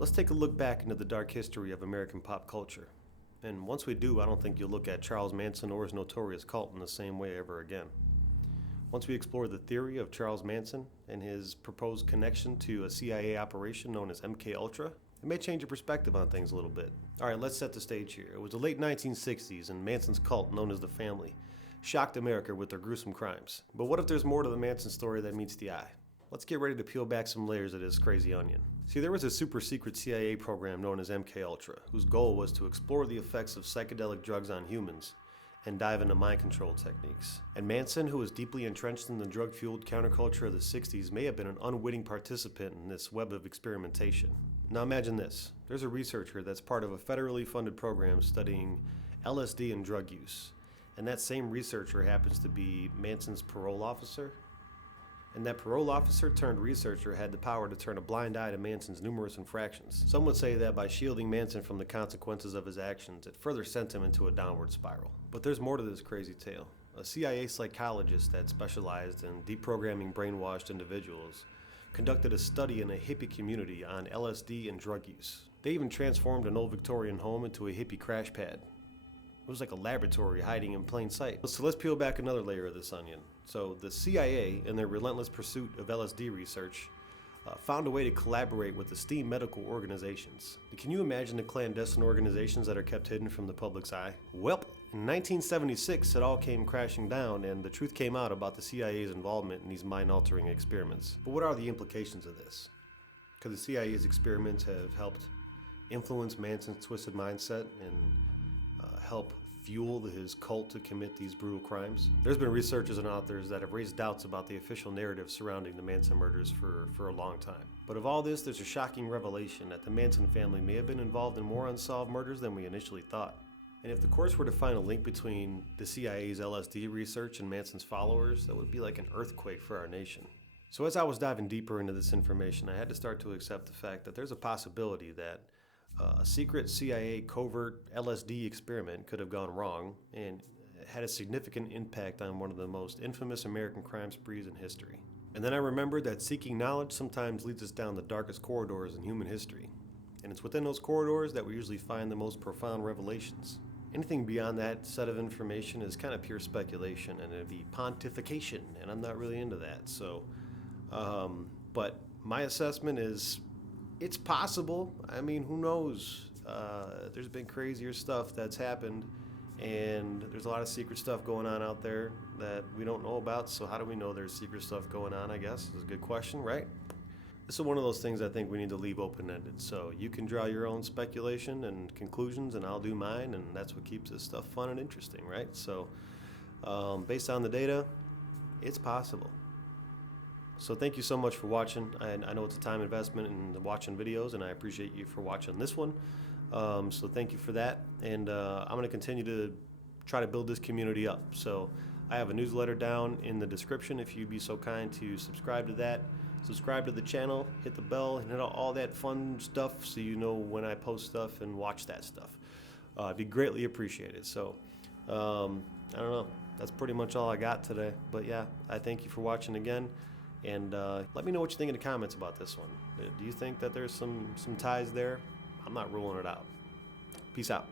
Let's take a look back into the dark history of American pop culture. And once we do, I don't think you'll look at Charles Manson or his notorious cult in the same way ever again. Once we explore the theory of Charles Manson and his proposed connection to a CIA operation known as MK Ultra, it may change your perspective on things a little bit. Alright, let's set the stage here. It was the late 1960s and Manson's cult, known as the Family, shocked America with their gruesome crimes. But what if there's more to the Manson story that meets the eye? Let's get ready to peel back some layers of this crazy onion. See, there was a super secret CIA program known as MK Ultra, whose goal was to explore the effects of psychedelic drugs on humans and dive into mind control techniques. And Manson, who was deeply entrenched in the drug-fueled counterculture of the 60s, may have been an unwitting participant in this web of experimentation. Now imagine this. There's a researcher that's part of a federally funded program studying LSD and drug use. And that same researcher happens to be Manson's parole officer. And that parole officer turned researcher had the power to turn a blind eye to Manson's numerous infractions. Some would say that by shielding Manson from the consequences of his actions, it further sent him into a downward spiral. But there's more to this crazy tale. A CIA psychologist that specialized in deprogramming brainwashed individuals conducted a study in a hippie community on LSD and drug use. They even transformed an old Victorian home into a hippie crash pad. It was like a laboratory hiding in plain sight. So let's peel back another layer of this onion. So the CIA, in their relentless pursuit of LSD research, found a way to collaborate with esteemed medical organizations. Can you imagine the clandestine organizations that are kept hidden from the public's eye? Well, in 1976, it all came crashing down, and the truth came out about the CIA's involvement in these mind-altering experiments. But what are the implications of this? Could the CIA's experiments have helped influence Manson's twisted mindset and help fuel his cult to commit these brutal crimes? There's been researchers and authors that have raised doubts about the official narrative surrounding the Manson murders for a long time. But of all this, there's a shocking revelation that the Manson family may have been involved in more unsolved murders than we initially thought. And if the courts were to find a link between the CIA's LSD research and Manson's followers, that would be like an earthquake for our nation. So as I was diving deeper into this information, I had to start to accept the fact that there's a possibility that a secret CIA covert LSD experiment could have gone wrong and had a significant impact on one of the most infamous American crime sprees in history. And then I remembered that seeking knowledge sometimes leads us down the darkest corridors in human history. And it's within those corridors that we usually find the most profound revelations. Anything beyond that set of information is kind of pure speculation, and it'd be pontification, and I'm not really into that. So, but my assessment is it's possible. I mean, who knows? There's been crazier stuff that's happened, and there's a lot of secret stuff going on out there that we don't know about. So how do we know there's secret stuff going on, I guess, is a good question, right? This is one of those things I think we need to leave open-ended. So you can draw your own speculation and conclusions, and I'll do mine, and that's what keeps this stuff fun and interesting, right? So based on the data, it's possible. So thank you so much for watching. I know it's a time investment in watching videos, and I appreciate you for watching this one. So thank you for that. And I'm going to continue to try to build this community up. So I have a newsletter down in the description if you'd be so kind to subscribe to that. Subscribe to the channel, hit the bell, and hit all that fun stuff so you know when I post stuff and watch that stuff. It'd be greatly appreciated. So I don't know. That's pretty much all I got today. But yeah, I thank you for watching again. And let me know what you think in the comments about this one. Do you think that there's some ties there? I'm not ruling it out. Peace out.